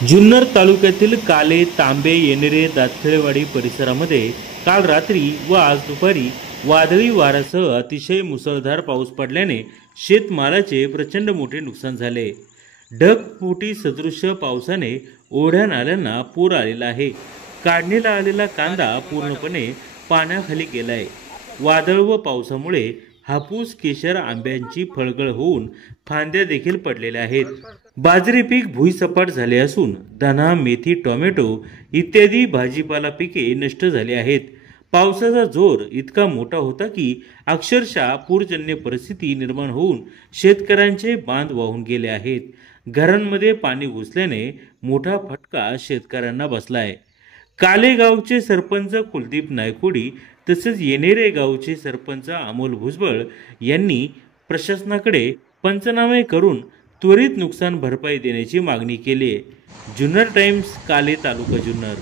जुन्नर तालुक्यातील काले, तांबे, येणेरे, दातखेळेवाडी परिसरामध्ये काल रात्री व आज दुपारी वादळी वाऱ्यासह अतिशय मुसळधार पाऊस पडल्याने शेतमालाचे प्रचंड मोठे नुकसान झाले। ढगफुटी सदृश्य पावसाने ओढ्या नाल्यांना पूर आलेला आहे। काढणीला आलेला कांदा पूर्णपणे पाण्याखाली गेलाय। वादळ व पावसामुळे हापूस, केशर, आंब्यांची फळगळ होऊन फांद्या देखील पडलेल्या आहेत। बाजरी पीक भुईसपाट झाले असून धना, मेथी, टोमॅटो इत्यादी भाजीपाला पिके नष्ट झाली आहेत। पावसाचा जोर इतका मोठा होता की अक्षरशः पूरजन्य परिस्थिती निर्माण होऊन शेतकऱ्यांचे बांध वाहून गेले आहेत। घरांमध्ये पाणी घुसल्याने मोठा फटका शेतकऱ्यांना बसलाय। काले गावचे सरपंच कुलदीप नायकोडी तसेच येणेरे गावचे सरपंच अमोल भुजबळ यांनी प्रशासनाकडे पंचनामे करून त्वरित नुकसान भरपाई देण्याची मागणी केली आहे। जुन्नर टाइम्स, काले, तालुका जुन्नर।